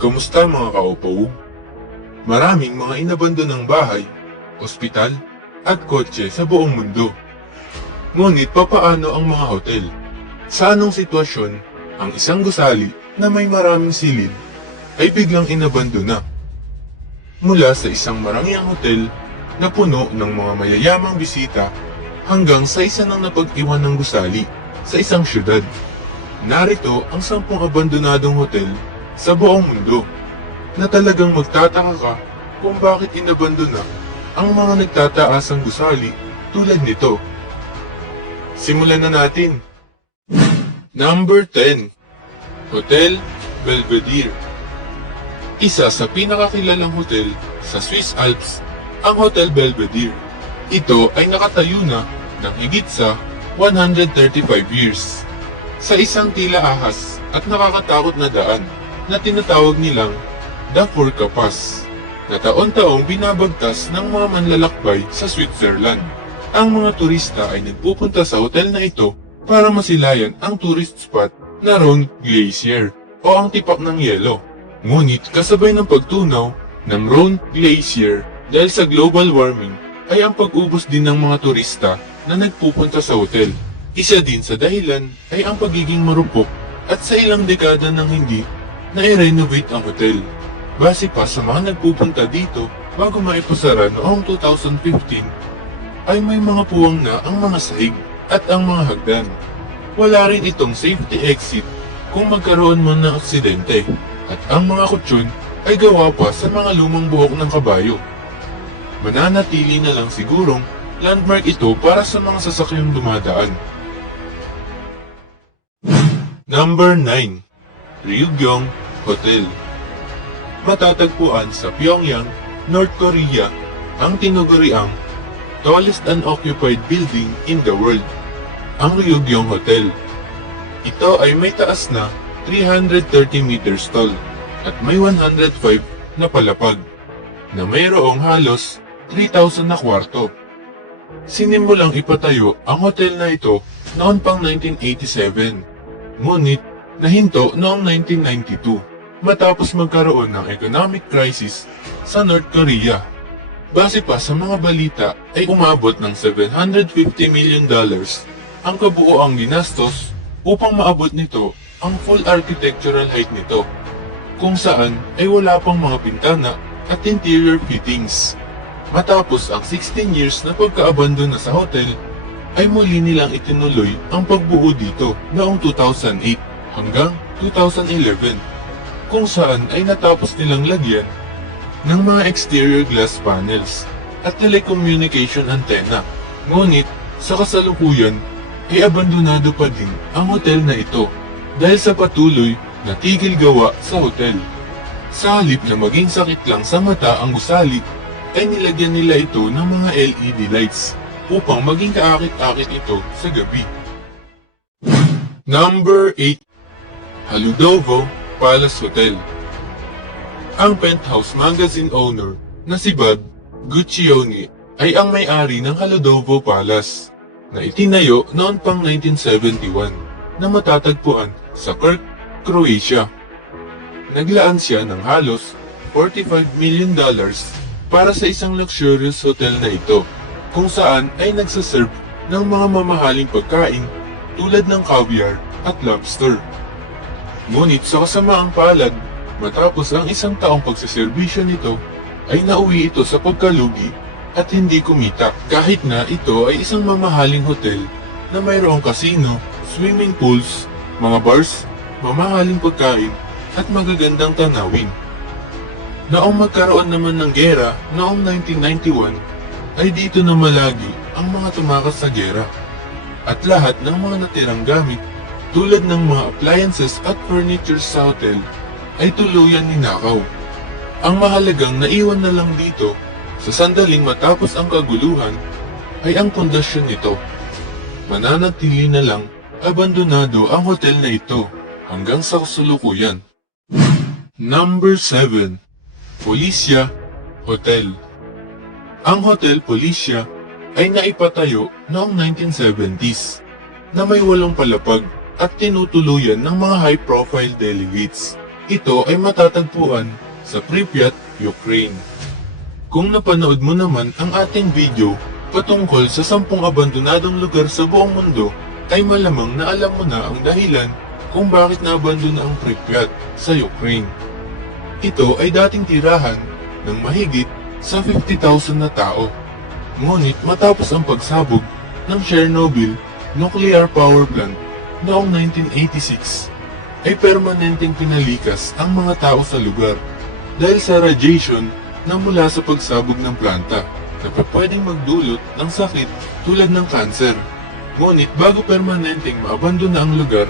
Kumusta mga kaupo? Maraming mga inabandonang bahay, ospital, at kotse sa buong mundo. Ngunit papaano ang mga hotel? Sa anong sitwasyon ang isang gusali na may maraming silid ay biglang inabandona? Mula sa isang marangyang hotel na puno ng mga mayayamang bisita hanggang sa isa ng napag-iwan ng gusali sa isang syudad. Narito ang 10 abandonadong hotel sa buong mundo na talagang magtataka ka kung bakit inabandona ang mga nagtataasang gusali tulad nito. Simulan na natin. Number 10. Hotel Belvedere. Isa sa pinakakilalang hotel sa Swiss Alps, ang Hotel Belvedere. Ito ay nakatayo na ng higit sa 135 years sa isang tila ahas at nakakatakot na daan na tinatawag nilang The Furka Pass, na taon-taong binabagtas ng mga manlalakbay sa Switzerland. Ang mga turista ay nagpupunta sa hotel na ito para masilayan ang tourist spot na Rhone Glacier o ang tipak ng yelo. Ngunit kasabay ng pagtunaw ng Rhone Glacier dahil sa global warming ay ang pag-ubos din ng mga turista na nagpupunta sa hotel. Isa din sa dahilan ay ang pagiging marupok at sa ilang dekada nang hindi na-renovate ang hotel. Base pa sa mga nagpupunta dito bago maipasara noong 2015 ay may mga puwang na ang mga sahig at ang mga hagdan. Wala rin itong safety exit kung magkaroon man ng aksidente at ang mga kutsyon ay gawa pa sa mga lumang buhok ng kabayo. Mananatili na lang sigurong landmark ito para sa mga sasakyang dumadaan. Number 9. Ryugyong Hotel. Matatagpuan sa Pyongyang, North Korea, ang tinuguriang tallest unoccupied building in the world, ang Ryugyong Hotel. Ito ay may taas na 330 meters tall at may 105 na palapag na mayroong halos 3,000 na kwarto. Sinimulang ipatayo ang hotel na ito noon pang 1987. Ngunit nahinto noong 1992 matapos magkaroon ng economic crisis sa North Korea. Base pa sa mga balita ay umabot ng $750 million ang kabuoang ginastos upang maabot nito ang full architectural height nito, kung saan ay wala pang mga pintana at interior fittings. Matapos ang 16 years na pagkaabandon na sa hotel, ay muli nilang itinuloy ang pagbuo dito noong 2008 hanggang 2011, kung saan ay natapos nilang lagyan ng mga exterior glass panels at telecommunication antenna. Ngunit sa kasalukuyan ay abandonado pa din ang hotel na ito dahil sa patuloy na tigil gawa sa hotel. Sa halip na maging sakit lang sa mata ang gusali, ay nilagyan nila ito ng mga LED lights upang maging kaakit-akit ito sa gabi. Number 8. Haludovo Palace Hotel. Ang Penthouse Magazine owner na si Bob Guccione ay ang may-ari ng Haludovo Palace na itinayo noon pang 1971 na matatagpuan sa Krk, Croatia. Naglaan siya ng halos $45 million para sa isang luxurious hotel na ito, kung saan ay nagsaserve ng mga mamahaling pagkain tulad ng caviar at lobster. Ngunit sa kasamaang palad, matapos ang isang taong pagsaserbisyo nito, ay nauwi ito sa pagkalugi at hindi kumita, kahit na ito ay isang mamahaling hotel na mayroong casino, swimming pools, mga bars, mamahaling pagkain at magagandang tanawin. Noong magkaroon naman ng gera noong 1991, ay dito na malagi ang mga tumakas sa gera at lahat ng mga natirang gamit tulad ng mga appliances at furniture sa hotel ay tuluyan ninakaw. Ang mahalagang naiwan na lang dito sa sandaling matapos ang kaguluhan ay ang pundasyon nito. Mananatili na lang abandonado ang hotel na ito hanggang sa kasalukuyan. Number 7. Policia Hotel. Ang Hotel Policia ay naipatayo noong 1970s na may 8 palapag at tinutuluyan ng mga high-profile delegates Ito ay matatagpuan sa Pripyat, Ukraine. Kung napanood mo naman ang ating video patungkol sa 10 abandonadong lugar sa buong mundo, ay malamang na alam mo na ang dahilan kung bakit naabandona ang Pripyat sa Ukraine. Ito ay dating tirahan ng mahigit sa 50,000 na tao. Ngunit matapos ang pagsabog ng Chernobyl Nuclear Power Plant noong 1986, ay permanenteng pinalikas ang mga tao sa lugar dahil sa radiation na mula sa pagsabog ng planta na pwedeng magdulot ng sakit tulad ng kanser. Ngunit bago permanenteng maabandona ang lugar,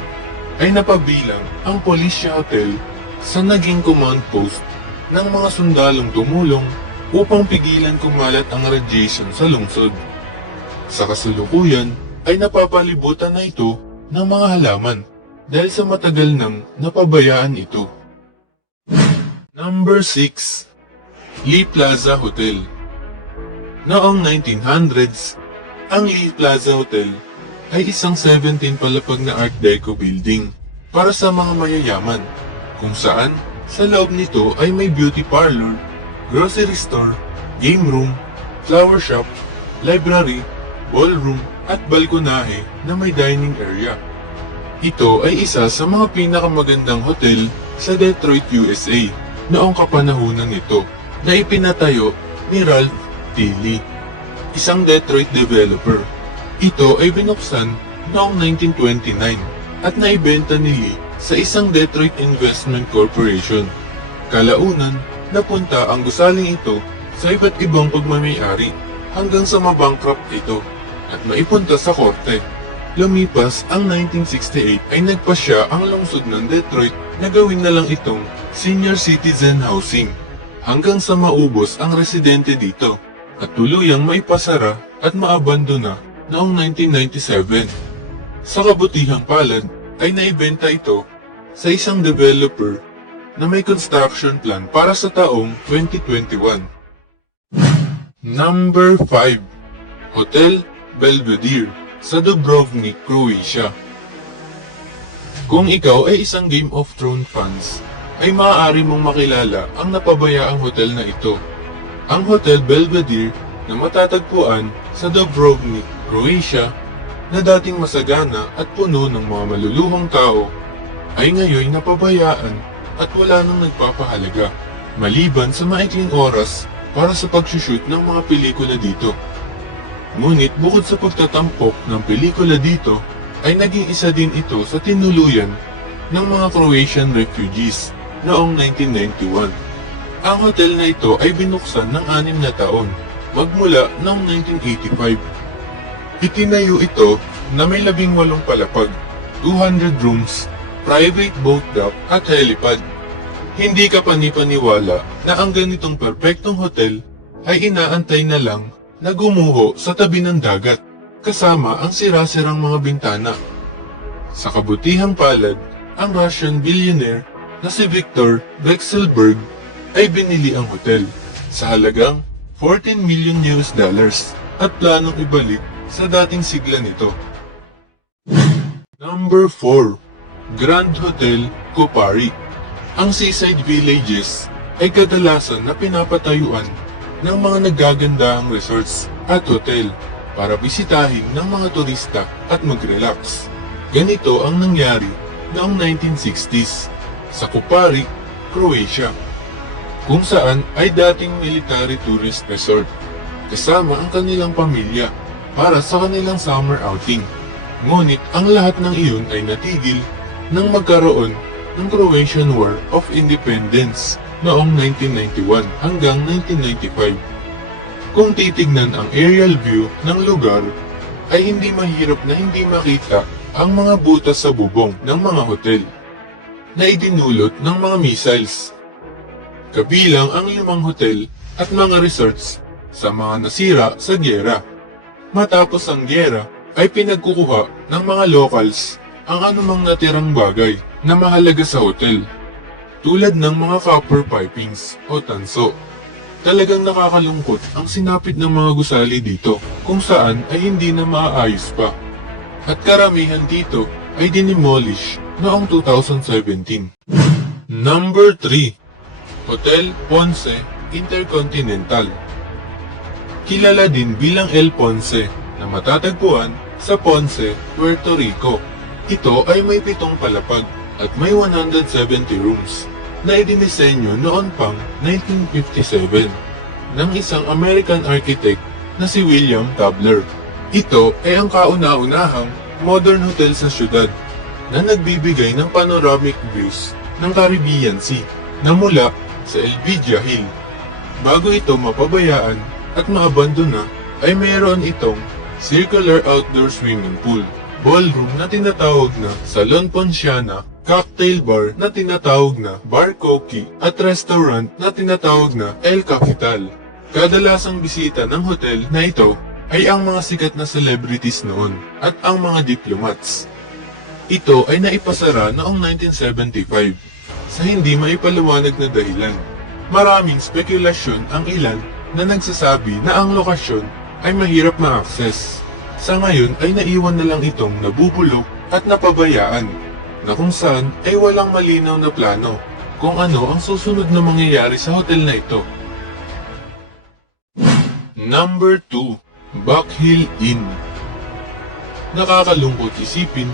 ay napabilang ang Policia Hotel sa naging command post ng mga sundalong tumulong upang pigilan kumalat ang radiation sa lungsod. Sa kasulukuyan ay napapalibutan na ito ng mga halaman dahil sa matagal nang napabayaan ito. Number 6. Lee Plaza Hotel. Noong 1900s, ang Lee Plaza Hotel ay isang 17 palapag na Art Deco building para sa mga mayayaman, kung saan sa loob nito ay may beauty parlor, grocery store, game room, flower shop, library, ballroom at balkonahe na may dining area. Ito ay isa sa mga pinakamagandang hotel sa Detroit, USA noong kapanahunan nito na ipinatayo ni Ralph T. Lee, isang Detroit developer. Ito ay binuksan noong 1929 at naibenta ni Lee sa isang Detroit Investment Corporation. Kalaunan, napunta ang gusaling ito sa iba't ibang pagmamayari hanggang sa mabankrupt ito at maipunta sa korte. Lumipas ang 1968 ay nagpasya ang lungsod ng Detroit na gawin na lang itong senior citizen housing hanggang sa maubos ang residente dito at tuluyang maipasara at maabandona noong 1997. Sa kabutihang palad ay naibenta ito sa isang developer na may construction plan para sa taong 2021. Number 5. Hotel Belvedere sa Dubrovnik, Croatia. Kung ikaw ay isang Game of Thrones fans, ay maaari mong makilala ang napabayaang hotel na ito. Ang Hotel Belvedere na matatagpuan sa Dubrovnik, Croatia, na dating masagana at puno ng mga maluluhang tao, ay ngayon napabayaan at wala nang nagpapahalaga, maliban sa maikling oras para sa pagsushoot ng mga pelikula dito. Ngunit bukod sa pagtatampok ng pelikula dito, ay naging isa din ito sa tinuluyan ng mga Croatian refugees noong 1991. Ang hotel na ito ay binuksan ng 6 na taon, magmula noong 1985. Itinayo ito na may 18 palapag, 200 rooms, private boat dock at helipad. Hindi ka panipaniwala na ang ganitong perpektong hotel ay inaantay na lang na gumuho sa tabi ng dagat, kasama ang sira-sirang mga bintana. Sa kabutihang palad, ang Russian billionaire na si Viktor Vekselberg ay binili ang hotel sa halagang $14 million at planong ibalik sa dating sigla nito. Number 4. Grand Hotel Kopari. Ang seaside villages ay kadalasan na pinapatayuan ng mga nagagandahang resorts at hotel para bisitahin ng mga turista at mag-relax. Ganito ang nangyari noong 1960s sa Kopari, Croatia, kung saan ay dating military tourist resort kasama ang kanilang pamilya para sa kanilang summer outing. Ngunit ang lahat ng iyon ay natigil nang magkaroon ng Croatian War of Independence noong 1991 hanggang 1995. Kung titignan ang aerial view ng lugar, ay hindi mahirap na hindi makita ang mga butas sa bubong ng mga hotel na idinulot ng mga missiles. Kabilang ang 5 hotel at mga resorts sa mga nasira sa gyera. Matapos ang gyera ay pinagkukuha ng mga locals ang anumang natirang bagay na mahalaga sa hotel, tulad ng mga copper pipings o tanso. Talagang nakakalungkot ang sinapit ng mga gusali dito kung saan ay hindi na maaayos pa. At karamihan dito ay dinimolish noong 2017. Number 3. Hotel Ponce Intercontinental. Kilala din bilang El Ponce na matatagpuan sa Ponce, Puerto Rico. Ito ay may 7 palapag at may 170 rooms na idinisenyo noon pang 1957 ng isang American architect na si William Tabler. Ito ay ang kauna-unahang modern hotel sa syudad na nagbibigay ng panoramic views ng Caribbean Sea na mula sa El Vigia Hill. Bago ito mapabayaan at maabandona ay mayroon itong circular outdoor swimming pool, ballroom na tinatawag na Salon Ponciana, cocktail bar na tinatawag na Bar Coqui at restaurant na tinatawag na El Capital. Kadalasang bisita ng hotel na ito ay ang mga sikat na celebrities noon at ang mga diplomats. Ito ay naipasara noong 1975 sa hindi maipaliwanag na dahilan. Maraming spekulasyon ang ilan na nagsasabi na ang lokasyon ay mahirap ma-access. Sa ngayon ay naiwan na lang itong nabubulok at napabayaan na kung saan ay walang malinaw na plano kung ano ang susunod na mangyayari sa hotel na ito. Number 2. Buck Hill Inn. Nakakalungkot isipin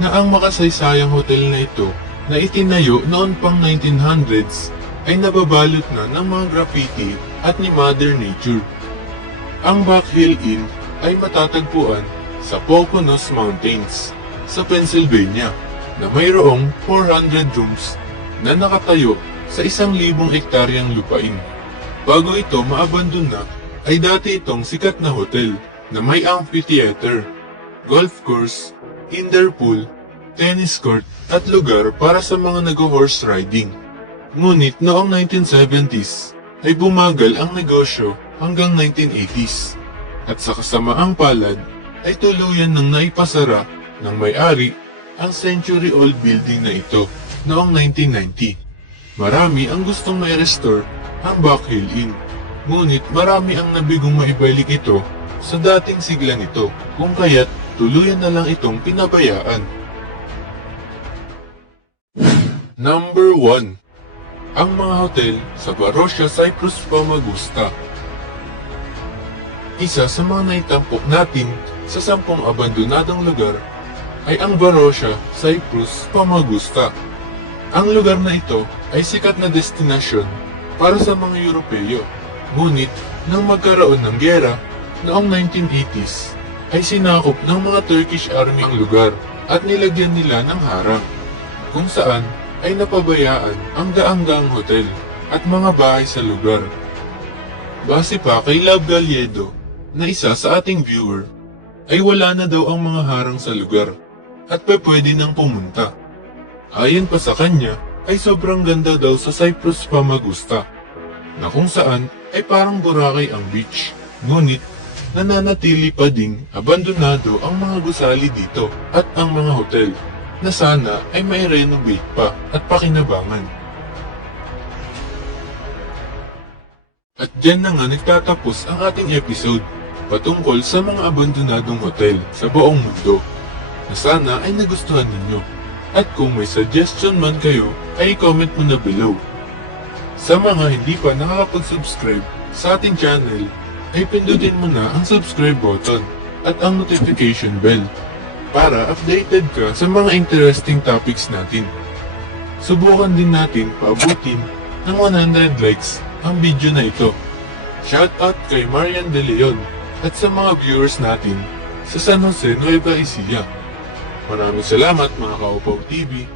na ang makasaysayang hotel na ito na itinayo noon pang 1900s ay nababalot na ng mga graffiti at ni Mother Nature. Ang Buck Hill Inn ay matatagpuan sa Poconos Mountains sa Pennsylvania na mayroong 400 rooms na nakatayo sa 1,000 hektaryang lupain. Bago ito maabandona ay dati itong sikat na hotel na may amphitheater, golf course, indoor pool, tennis court at lugar para sa mga nag-horse riding. Ngunit noong 1970s ay bumagal ang negosyo hanggang 1980s at sa kasamaang palad ay tuluyan ng naipasara ng may-ari ang century-old building na ito noong 1990. Marami ang gustong mai-restore ang Buck Hill Inn, ngunit marami ang nabigong maibalik ito sa dating sigla nito kung kaya't tuluyan na lang itong pinabayaan. Number 1. Ang mga hotel sa Varosha, Cyprus, Famagusta. Isa sa mga naitampok natin sa 10 abandonadong lugar ay ang Varosha, Cyprus, Famagusta. Ang lugar na ito ay sikat na destinasyon para sa mga Europeo. Ngunit nang magkaroon ng giyera noong 1980s ay sinakop ng mga Turkish army ang lugar at nilagyan nila ng harang, kung saan ay napabayaan ang daang-daang hotel at mga bahay sa lugar. Base pa kay Love Galledo na isa sa ating viewer, ay wala na daw ang mga harang sa lugar at pwede nang pumunta. Ayon pa sa kanya ay sobrang ganda daw sa Cyprus, Famagusta, na kung saan ay parang Boracay ang beach. Ngunit nananatili pa ding abandonado ang mga gusali dito at ang mga hotel na sana ay may renovate pa at pakinabangan. At dyan na nga nagtatapos ang ating episode patungkol sa mga abandonadong hotel sa buong mundo na sana ay nagustuhan ninyo. At kung may suggestion man kayo ay comment mo na below. Sa mga hindi pa nakakapag-subscribe sa ating channel ay pindutin mo na ang subscribe button at ang notification bell para updated ka sa mga interesting topics natin. Subukan din natin paabutin ng 100 likes ang video na ito. Shoutout kay Marian De Leon at sa mga viewers natin sa San Jose, Nueva Ecija. Maraming salamat mga Kaupaw TV.